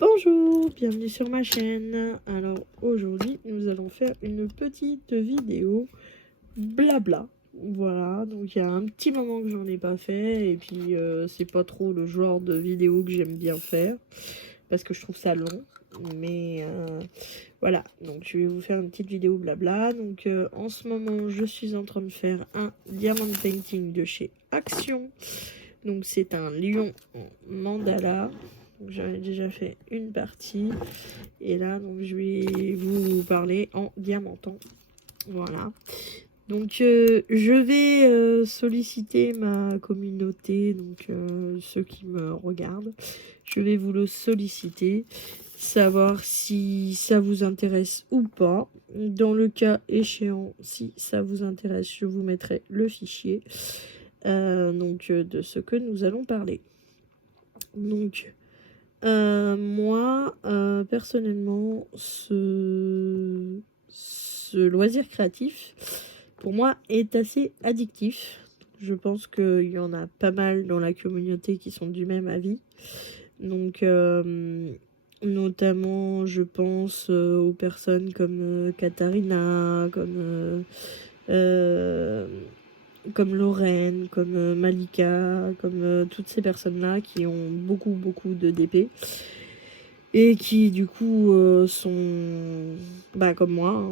Bonjour, bienvenue sur ma chaîne. Alors aujourd'hui nous allons faire une petite vidéo blabla. Voilà, donc il y a un petit moment que j'en ai pas fait et puis c'est pas trop le genre de vidéo que j'aime bien faire parce que je trouve ça long. Mais voilà, donc je vais vous faire une petite vidéo blabla. Donc en ce moment je suis en train de faire un diamond painting de chez Action. Donc c'est un lion en mandala. J'avais déjà fait une partie. Et là, donc, je vais vous parler en diamantant. Voilà. Donc, je vais solliciter ma communauté, donc ceux qui me regardent. Je vais vous le solliciter, savoir si ça vous intéresse ou pas. Dans le cas échéant, si ça vous intéresse, je vous mettrai le fichier de ce que nous allons parler. Donc, moi, personnellement, ce loisir créatif, pour moi, est assez addictif. Je pense qu'il y en a pas mal dans la communauté qui sont du même avis. Donc, notamment, je pense aux personnes comme Katharina, euh, comme Lorraine, comme Malika, comme toutes ces personnes-là qui ont beaucoup de DP et qui du coup sont, comme moi, hein,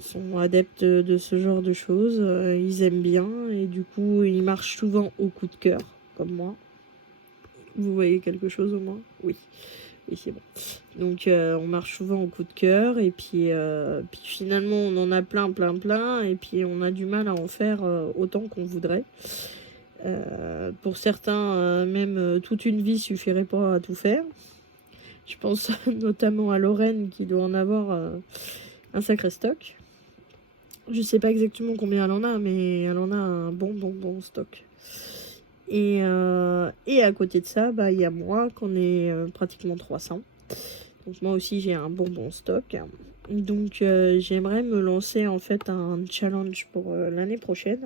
sont adeptes de ce genre de choses. Ils aiment bien et du coup ils marchent souvent au coup de cœur, comme moi. Vous voyez quelque chose au moins? Oui. Oui, c'est bon. Donc on marche souvent au coup de cœur et puis finalement on en a plein et puis on a du mal à en faire autant qu'on voudrait. Pour certains, même toute une vie suffirait pas à tout faire. Je pense notamment à Lorraine qui doit en avoir un sacré stock. Je sais pas exactement combien elle en a, mais elle en a un bon stock. Et à côté de ça, il y a moi, qu'on est pratiquement 300. Donc moi aussi j'ai un bon stock. Donc j'aimerais me lancer en fait un challenge pour l'année prochaine.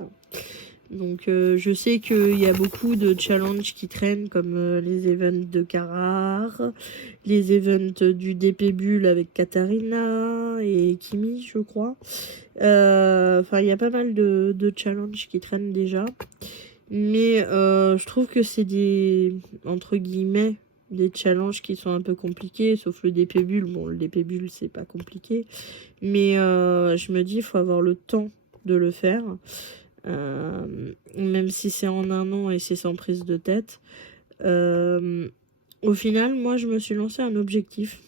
Donc je sais qu'il y a beaucoup de challenges qui traînent comme les events de Carrare, les events du DP Bull avec Katharina et Kimi je crois. Enfin il y a pas mal de challenges qui traînent déjà. Mais je trouve que c'est des, entre guillemets, des challenges qui sont un peu compliqués, sauf le DP Bull. Bon, le DP Bull, c'est pas compliqué. Mais je me dis, il faut avoir le temps de le faire. Même si c'est en un an et c'est sans prise de tête. Au final, moi, je me suis lancé un objectif.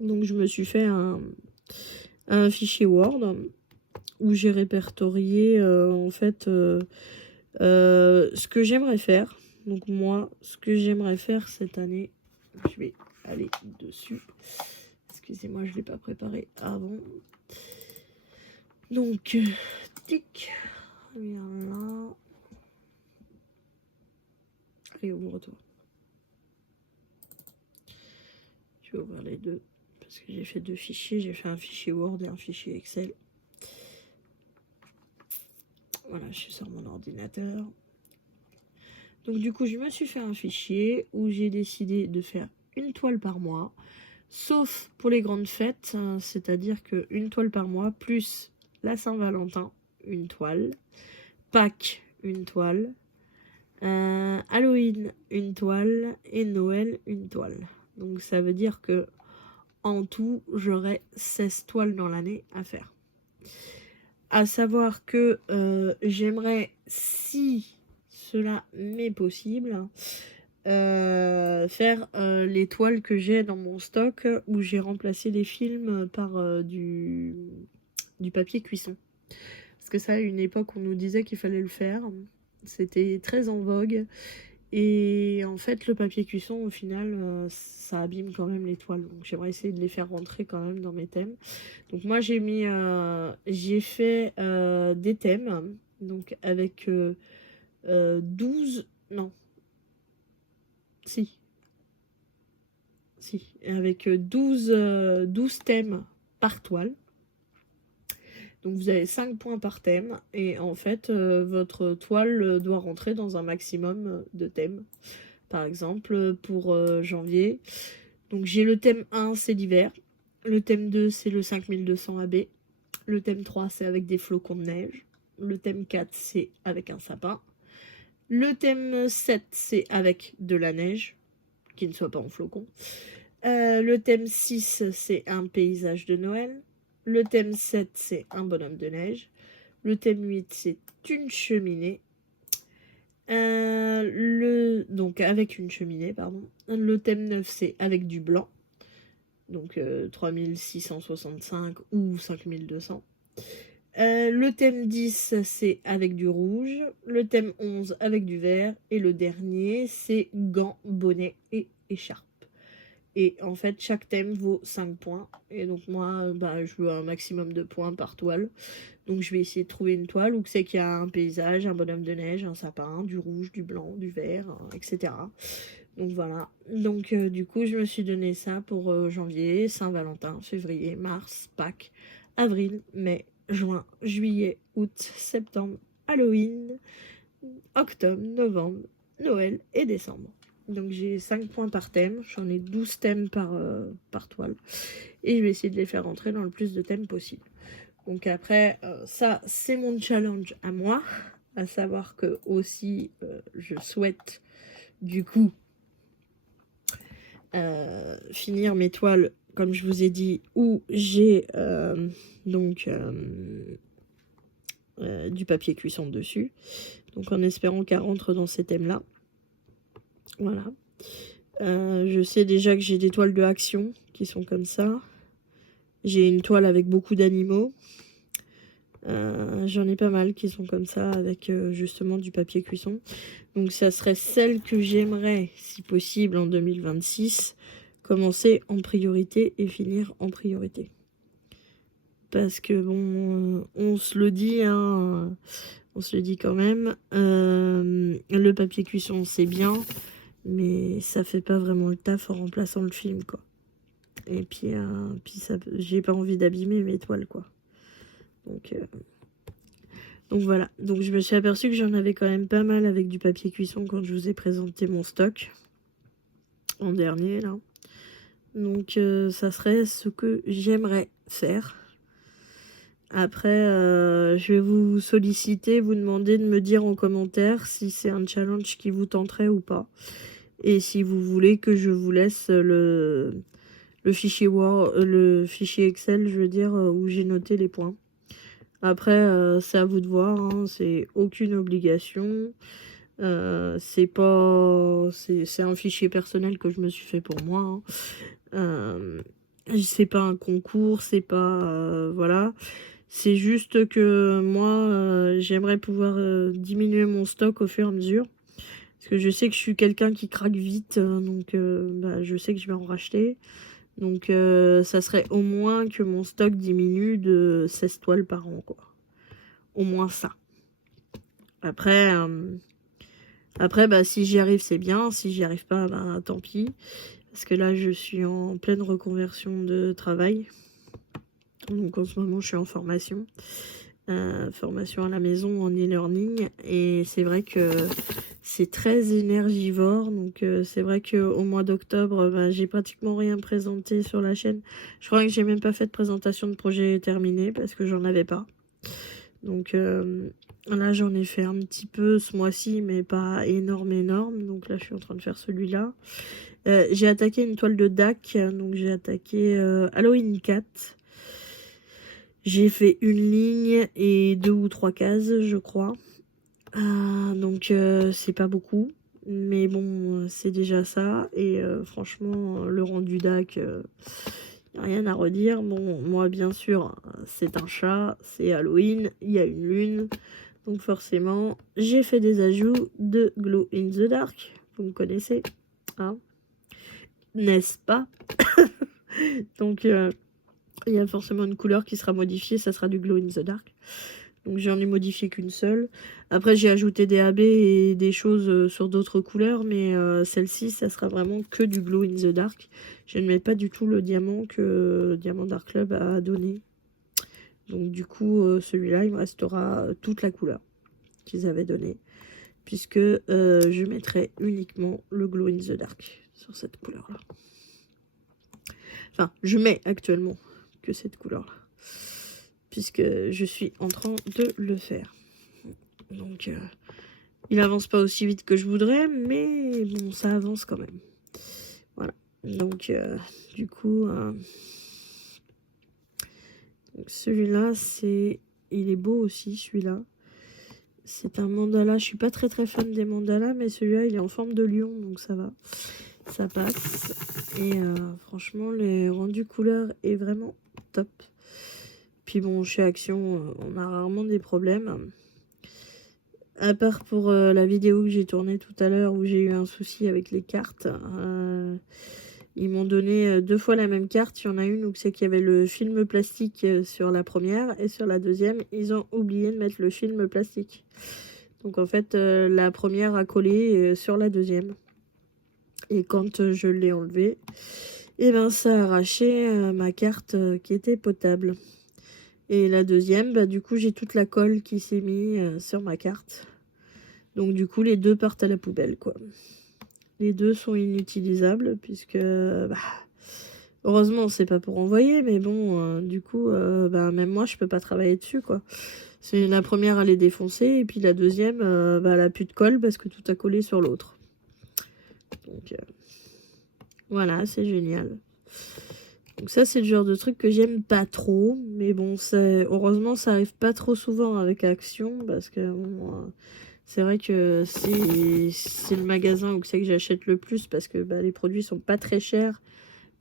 Donc, je me suis fait un fichier Word où j'ai répertorié, en fait, ce que j'aimerais faire. Donc, moi, ce que j'aimerais faire cette année, je vais aller dessus. Excusez-moi, je ne l'ai pas préparé avant. Donc, tic. Viens là. Allez, ouvre-toi. Je vais ouvrir les deux. Parce que j'ai fait deux fichiers. J'ai fait un fichier Word et un fichier Excel. Voilà, je suis sur mon ordinateur. Donc, du coup, je me suis fait un fichier où j'ai décidé de faire une toile par mois. Sauf pour les grandes fêtes, c'est-à-dire qu'une toile par mois, plus la Saint-Valentin, une toile. Pâques, une toile. Halloween, une toile. Et Noël, une toile. Donc ça veut dire que en tout, j'aurai 16 toiles dans l'année à faire. À savoir que j'aimerais, si cela m'est possible, faire les toiles que j'ai dans mon stock où j'ai remplacé les films par du papier cuisson. Parce que ça, à une époque, on nous disait qu'il fallait le faire. C'était très en vogue. Et en fait, le papier cuisson, au final, ça abîme quand même les toiles. Donc j'aimerais essayer de les faire rentrer quand même dans mes thèmes. Donc moi, j'ai fait des thèmes. Donc avec 12, non, si, avec 12 thèmes par toile. Donc vous avez 5 points par thème et en fait votre toile doit rentrer dans un maximum de thèmes. Par exemple pour janvier, Donc j'ai le thème 1, c'est l'hiver. Le thème 2, c'est le 5200 AB. Le thème 3, c'est avec des flocons de neige. Le thème 4, c'est avec un sapin. Le thème 7, c'est avec de la neige, qui ne soit pas en flocons. Le thème 6, c'est un paysage de Noël. Le thème 7, c'est un bonhomme de neige. Le thème 8, c'est une cheminée. Donc avec une cheminée, pardon. Le thème 9, c'est avec du blanc. Donc 3665 ou 5200. Le thème 10, c'est avec du rouge. Le thème 11, avec du vert. Et le dernier, c'est gants, bonnet et écharpe. Et en fait, chaque thème vaut 5 points. Et donc moi, je veux un maximum de points par toile. Donc je vais essayer de trouver une toile où c'est qu'il y a un paysage, un bonhomme de neige, un sapin, du rouge, du blanc, du vert, etc. Donc voilà. Donc du coup, je me suis donné ça pour janvier, Saint-Valentin, février, mars, Pâques, avril, mai, juin, juillet, août, septembre, Halloween, octobre, novembre, Noël et décembre. Donc j'ai 5 points par thème, j'en ai 12 thèmes par toile. Et je vais essayer de les faire rentrer dans le plus de thèmes possible. Donc après, ça c'est mon challenge à moi. À savoir que aussi, je souhaite du coup finir mes toiles, comme je vous ai dit, où j'ai du papier cuisson dessus. Donc en espérant qu'elle rentre dans ces thèmes-là. Voilà. Je sais déjà que j'ai des toiles de action qui sont comme ça. J'ai une toile avec beaucoup d'animaux. J'en ai pas mal qui sont comme ça avec justement du papier cuisson. Donc ça serait celle que j'aimerais, si possible, en 2026, commencer en priorité et finir en priorité. Parce que bon, on se le dit, hein, on se le dit quand même, le papier cuisson c'est bien, mais ça fait pas vraiment le taf en remplaçant le film, quoi. Et puis ça, j'ai pas envie d'abîmer mes toiles, quoi. Donc voilà, donc je me suis aperçue que j'en avais quand même pas mal avec du papier cuisson quand je vous ai présenté mon stock en dernier là. Donc ça serait ce que j'aimerais faire. Après, je vais vous solliciter, vous demander de me dire en commentaire si c'est un challenge qui vous tenterait ou pas. Et si vous voulez que je vous laisse le fichier Word, le fichier Excel, je veux dire, où j'ai noté les points. Après, c'est à vous de voir, hein, c'est aucune obligation. C'est un fichier personnel que je me suis fait pour moi. Hein. C'est pas un concours, c'est pas... voilà. C'est juste que moi, j'aimerais pouvoir diminuer mon stock au fur et à mesure. Parce que je sais que je suis quelqu'un qui craque vite, donc je sais que je vais en racheter. Donc ça serait au moins que mon stock diminue de 16 toiles par an, quoi. Au moins ça. Après, si j'y arrive, c'est bien. Si j'y arrive pas, tant pis. Parce que là, je suis en pleine reconversion de travail. Donc en ce moment, je suis en formation. Formation à la maison en e-learning. Et c'est vrai que c'est très énergivore. Donc c'est vrai qu'au mois d'octobre, j'ai pratiquement rien présenté sur la chaîne. Je crois que j'ai même pas fait de présentation de projet terminé parce que j'en avais pas. Donc là, j'en ai fait un petit peu ce mois-ci, mais pas énorme. Donc là, je suis en train de faire celui-là. J'ai attaqué une toile de DAC. Donc j'ai attaqué Halloween 4. J'ai fait une ligne et 2 ou 3 cases, je crois. Donc c'est pas beaucoup. Mais bon, c'est déjà ça. Et franchement, le rendu DAC... rien à redire. Bon, moi, bien sûr, c'est un chat, c'est Halloween, il y a une lune. Donc forcément, j'ai fait des ajouts de Glow in the Dark. Vous me connaissez, hein, n'est-ce pas? Donc, il y a forcément une couleur qui sera modifiée, ça sera du Glow in the Dark. Donc j'en ai modifié qu'une seule. Après j'ai ajouté des AB et des choses sur d'autres couleurs, mais celle-ci ça sera vraiment que du Glow in the Dark. Je ne mets pas du tout le diamant que Diamant Dark Club a donné. Donc du coup celui-là il me restera toute la couleur qu'ils avaient donné. Puisque je mettrai uniquement le Glow in the Dark sur cette couleur-là. Enfin, je mets actuellement que cette couleur-là. Puisque je suis en train de le faire. Donc, il avance pas aussi vite que je voudrais, mais bon, ça avance quand même. Voilà. Donc, du coup, celui-là, il est beau aussi, celui-là. C'est un mandala. Je suis pas très fan des mandalas, mais celui-là, il est en forme de lion, donc ça va. Ça passe. Et franchement, le rendu couleur est vraiment top. Puis bon, chez Action, on a rarement des problèmes. À part pour la vidéo que j'ai tournée tout à l'heure où j'ai eu un souci avec les cartes. Ils m'ont donné 2 fois la même carte. Il y en a une où c'est qu'il y avait le film plastique sur la première. Et sur la deuxième, ils ont oublié de mettre le film plastique. Donc en fait, la première a collé sur la deuxième. Et quand je l'ai enlevé, et ben ça a arraché ma carte qui était potable. Et la deuxième, bah, du coup, j'ai toute la colle qui s'est mise sur ma carte. Donc du coup, les deux partent à la poubelle, quoi. Les deux sont inutilisables, puisque... Bah, heureusement, c'est pas pour envoyer, mais bon, du coup, bah, même moi, je peux pas travailler dessus, quoi. C'est la première, elle est défoncée, et puis la deuxième, bah, elle a plus de colle, parce que tout a collé sur l'autre. Donc, voilà, c'est génial. Donc ça, c'est le genre de truc que j'aime pas trop. Mais bon, heureusement, ça arrive pas trop souvent avec Action. Parce que bon, c'est vrai que c'est le magasin où c'est que j'achète le plus. Parce que bah, les produits sont pas très chers.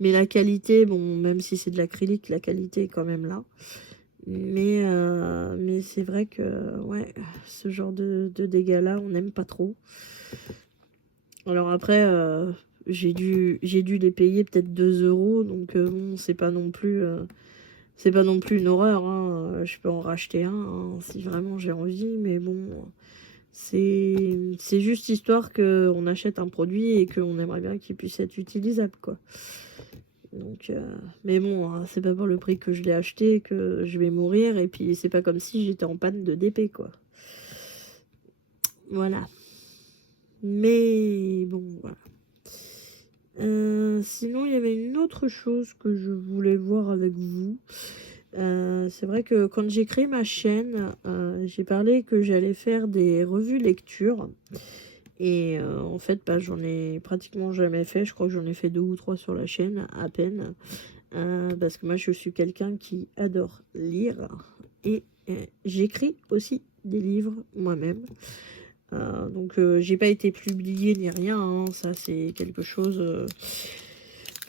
Mais la qualité, bon, même si c'est de l'acrylique, la qualité est quand même là. Mais c'est vrai que, ouais, ce genre de dégâts-là, on n'aime pas trop. Alors après... j'ai dû les payer peut-être 2 €, donc bon, c'est pas non plus une horreur, hein. Je peux en racheter un hein, si vraiment j'ai envie, mais bon, c'est juste histoire qu'on achète un produit et qu'on aimerait bien qu'il puisse être utilisable, quoi. Donc, mais bon, hein, c'est pas pour le prix que je l'ai acheté que je vais mourir, et puis c'est pas comme si j'étais en panne de DP, quoi. Voilà. Mais bon, voilà. Sinon, il y avait une autre chose que je voulais voir avec vous. C'est vrai que quand j'ai créé ma chaîne, j'ai parlé que j'allais faire des revues lecture. Et en fait, bah, j'en ai pratiquement jamais fait. Je crois que j'en ai fait 2 ou 3 sur la chaîne, à peine. Parce que moi, je suis quelqu'un qui adore lire. Et j'écris aussi des livres moi-même. Donc j'ai pas été publiée ni rien, hein. Ça c'est quelque chose...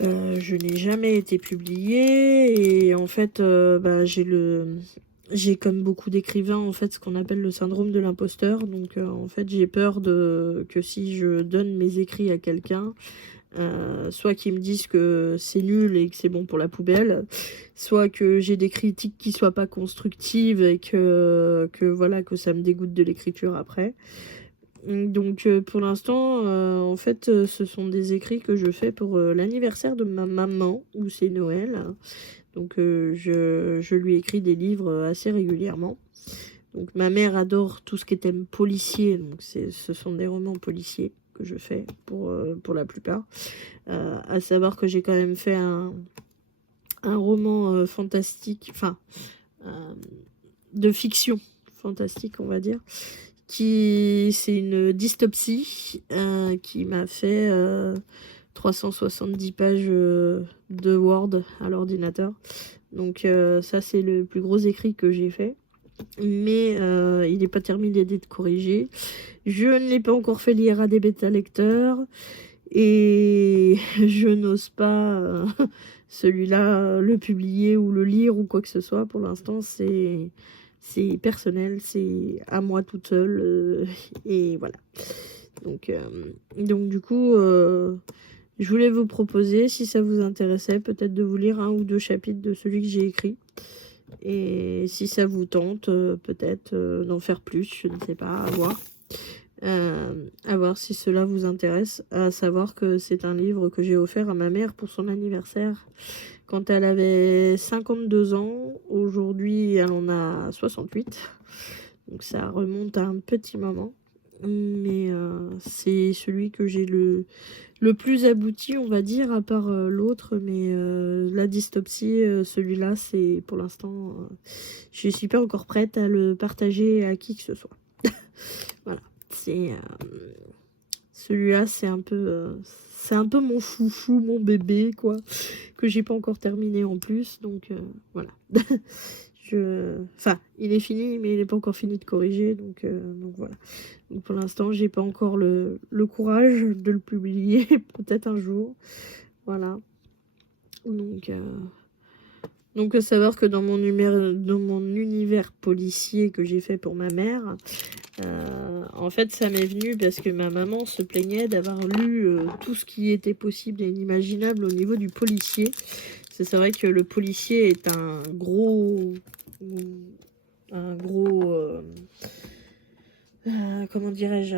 je n'ai jamais été publiée. Et en fait, bah, j'ai comme beaucoup d'écrivains en fait ce qu'on appelle le syndrome de l'imposteur. Donc en fait j'ai peur que si je donne mes écrits à quelqu'un, soit qu'ils me disent que c'est nul et que c'est bon pour la poubelle, soit que j'ai des critiques qui soient pas constructives et que voilà, que ça me dégoûte de l'écriture après. Donc pour l'instant, en fait, ce sont des écrits que je fais pour l'anniversaire de ma maman, où c'est Noël. Donc je lui écris des livres assez régulièrement. Donc ma mère adore tout ce qui est thème policier, donc ce sont des romans policiers que je fais pour la plupart. À savoir que j'ai quand même fait un roman fantastique, enfin de fiction fantastique, on va dire. C'est une dystopie qui m'a fait 370 pages de Word à l'ordinateur. Donc ça, c'est le plus gros écrit que j'ai fait. Mais il n'est pas terminé d'être corrigé. Je ne l'ai pas encore fait lire à des bêta-lecteurs. Et je n'ose pas celui-là le publier ou le lire ou quoi que ce soit. Pour l'instant, c'est personnel, c'est à moi toute seule. Et voilà. Donc du coup, je voulais vous proposer, si ça vous intéressait, peut-être de vous lire 1 ou 2 chapitres de celui que j'ai écrit. Et si ça vous tente, peut-être d'en faire plus, je ne sais pas, à voir. À voir si cela vous intéresse. À savoir que c'est un livre que j'ai offert à ma mère pour son anniversaire quand elle avait 52 ans. Aujourd'hui, elle en a 68. Donc ça remonte à un petit moment. mais c'est celui que j'ai le plus abouti, on va dire, à part l'autre, mais la dystopsie, celui-là, c'est pour l'instant, je suis pas encore prête à le partager à qui que ce soit. Voilà, c'est celui-là, c'est un peu mon chouchou, mon bébé, quoi, que j'ai pas encore terminé en plus, donc voilà. Enfin, il est fini, mais il n'est pas encore fini de corriger, donc voilà. Donc pour l'instant, j'ai pas encore le courage de le publier, peut-être un jour. Voilà. Donc savoir que dans mon univers policier que j'ai fait pour ma mère, en fait, ça m'est venu parce que ma maman se plaignait d'avoir lu tout ce qui était possible et inimaginable au niveau du policier. C'est vrai que le policier est un gros comment dirais-je,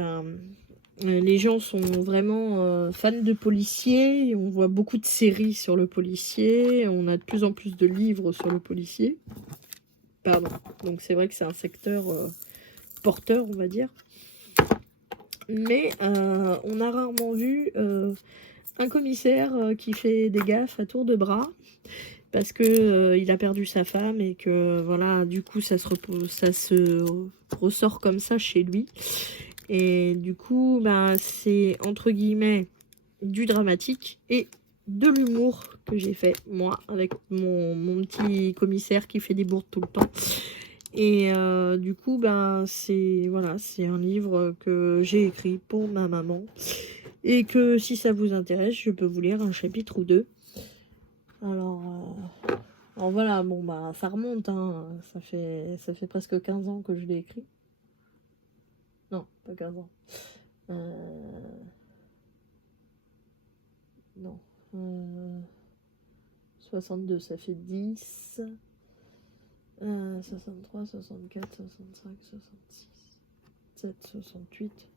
les gens sont vraiment fans de policiers, on voit beaucoup de séries sur le policier, on a de plus en plus de livres sur le policier. Pardon. Donc c'est vrai que c'est un secteur porteur, on va dire. Mais on a rarement vu un commissaire qui fait des gaffes à tour de bras parce que il a perdu sa femme et que voilà, du coup ça se ressort comme ça chez lui. Et du coup, bah, c'est entre guillemets du dramatique et de l'humour que j'ai fait moi avec mon petit commissaire qui fait des bourdes tout le temps. Et du coup, bah, c'est voilà, c'est un livre que j'ai écrit pour ma maman et que si ça vous intéresse, je peux vous lire un chapitre ou deux. Alors voilà, bon bah ça remonte, hein, ça fait presque 15 ans que je l'ai écrit. Non, pas 15 ans. Non. 62, ça fait 10. 63, 64, 65, 66, 7, 68.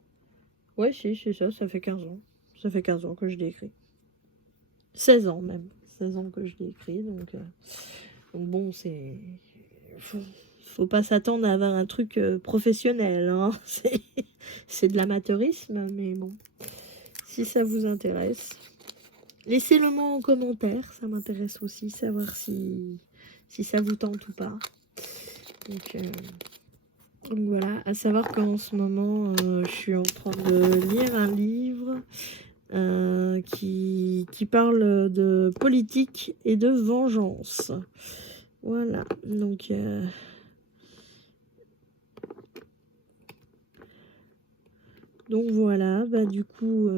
Ouais, si, c'est ça, ça fait 15 ans. Ça fait 15 ans que je l'ai écrit. 16 ans même. 16 ans que je l'ai écrit, donc bon, c'est... Faut pas s'attendre à avoir un truc professionnel, hein. C'est de l'amateurisme, mais bon. Si ça vous intéresse, laissez-le moi en commentaire, ça m'intéresse aussi, savoir si ça vous tente ou pas. Donc voilà, à savoir qu'en ce moment, je suis en train de lire un livre qui parle de politique et de vengeance. Voilà, donc voilà, bah du coup,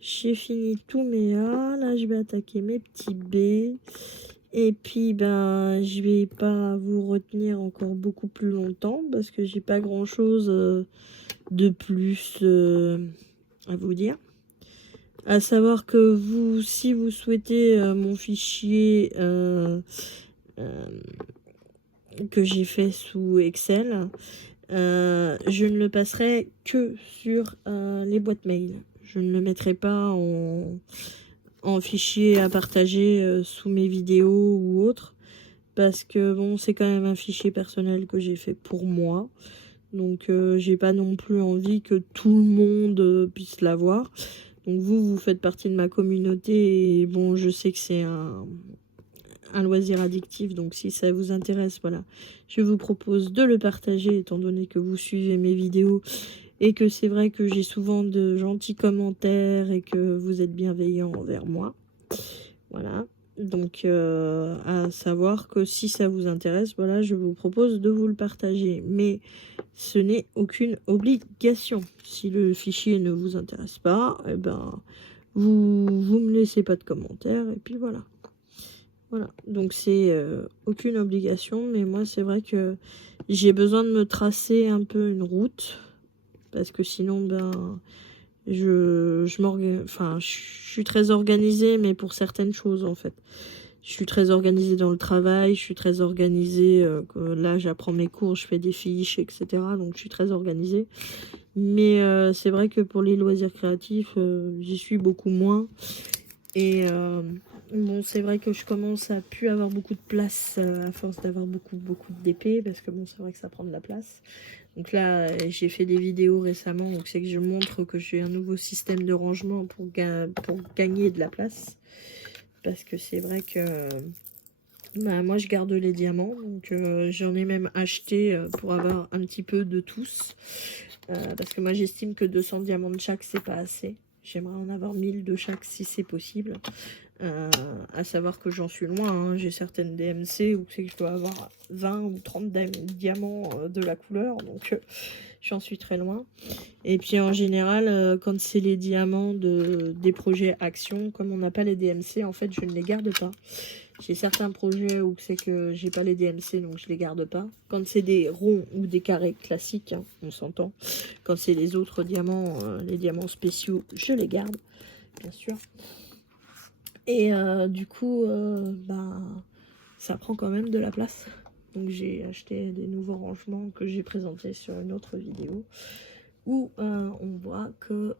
j'ai fini tous mes A. Là, je vais attaquer mes petits B. Et puis, ben, je vais pas vous retenir encore beaucoup plus longtemps parce que j'ai pas grand chose de plus à vous dire. À savoir que vous, si vous souhaitez mon fichier que j'ai fait sous Excel, je ne le passerai que sur les boîtes mail. Je ne le mettrai pas en fichier à partager sous mes vidéos ou autres. Parce que bon, c'est quand même un fichier personnel que j'ai fait pour moi. Donc j'ai pas non plus envie que tout le monde puisse l'avoir. Donc vous faites partie de ma communauté et bon, je sais que c'est un loisir addictif, donc si ça vous intéresse, voilà, je vous propose de le partager étant donné que vous suivez mes vidéos et que c'est vrai que j'ai souvent de gentils commentaires et que vous êtes bienveillants envers moi. Voilà, donc à savoir que si ça vous intéresse, voilà, je vous propose de vous le partager, mais ce n'est aucune obligation. Si le fichier ne vous intéresse pas, eh ben vous me laissez pas de commentaires et puis voilà. Voilà, donc c'est aucune obligation, mais moi c'est vrai que j'ai besoin de me tracer un peu une route, parce que sinon, ben, je suis très organisée, mais pour certaines choses en fait. Je suis très organisée dans le travail, je suis très organisée, là j'apprends mes cours, je fais des fiches, etc. Donc je suis très organisée. Mais c'est vrai que pour les loisirs créatifs, j'y suis beaucoup moins. Et bon, c'est vrai que je commence à plus avoir beaucoup de place à force d'avoir beaucoup de DP, parce que bon, c'est vrai que ça prend de la place. Donc là, j'ai fait des vidéos récemment, donc c'est que je montre que j'ai un nouveau système de rangement pour gagner de la place. Parce que c'est vrai que bah, moi je garde les diamants, donc j'en ai même acheté pour avoir un petit peu de tous. Parce que moi j'estime que 200 diamants de chaque c'est pas assez. J'aimerais en avoir 1000 de chaque si c'est possible. À savoir que j'en suis loin, hein. J'ai certaines DMC où c'est que je dois avoir 20 ou 30 diamants de la couleur, donc j'en suis très loin. Et puis en général, quand c'est les diamants des projets actions, comme on n'a pas les DMC, en fait je ne les garde pas. J'ai certains projets où c'est que j'ai pas les DMC, donc je les garde pas. Quand c'est des ronds ou des carrés classiques, hein, on s'entend. Quand c'est les autres diamants, les diamants spéciaux, je les garde, bien sûr. Et du coup, bah, ça prend quand même de la place. Donc j'ai acheté des nouveaux rangements que j'ai présentés sur une autre vidéo où on voit que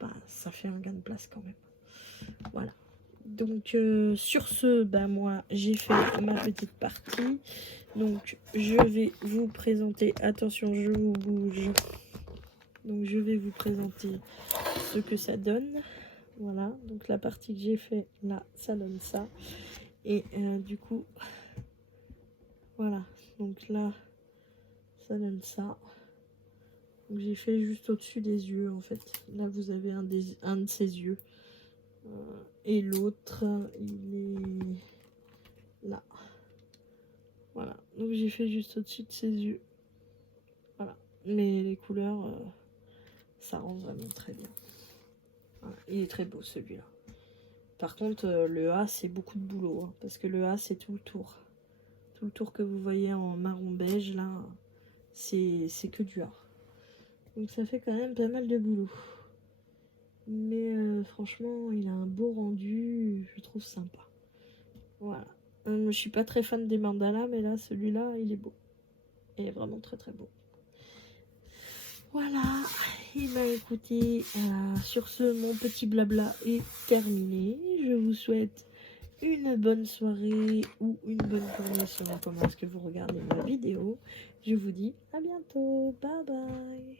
bah, ça fait un gain de place quand même. Voilà. Donc sur ce, bah, moi j'ai fait ma petite partie. Donc je vais vous présenter, attention je vous bouge. Donc je vais vous présenter ce que ça donne. Voilà, donc la partie que j'ai fait là, ça donne ça. Et du coup, voilà, donc là, ça donne ça. Donc j'ai fait juste au-dessus des yeux en fait. Là vous avez un de ses yeux. Et l'autre, il est là. Voilà, donc j'ai fait juste au-dessus de ses yeux. Voilà, mais les couleurs, ça rend vraiment très bien. Voilà. Il est très beau celui-là. Par contre, le A, c'est beaucoup de boulot, hein, parce que le A, c'est tout le tour. Tout le tour que vous voyez en marron beige, là, c'est que du A. Donc ça fait quand même pas mal de boulot. Mais franchement, il a un beau rendu, je trouve sympa. Voilà. Je suis pas très fan des mandalas, mais là, celui-là, il est beau. Il est vraiment très très beau. Voilà. Et ben écoutez, sur ce, mon petit blabla est terminé. Je vous souhaite une bonne soirée ou une bonne journée selon comment est-ce que vous regardez ma vidéo. Je vous dis à bientôt. Bye bye.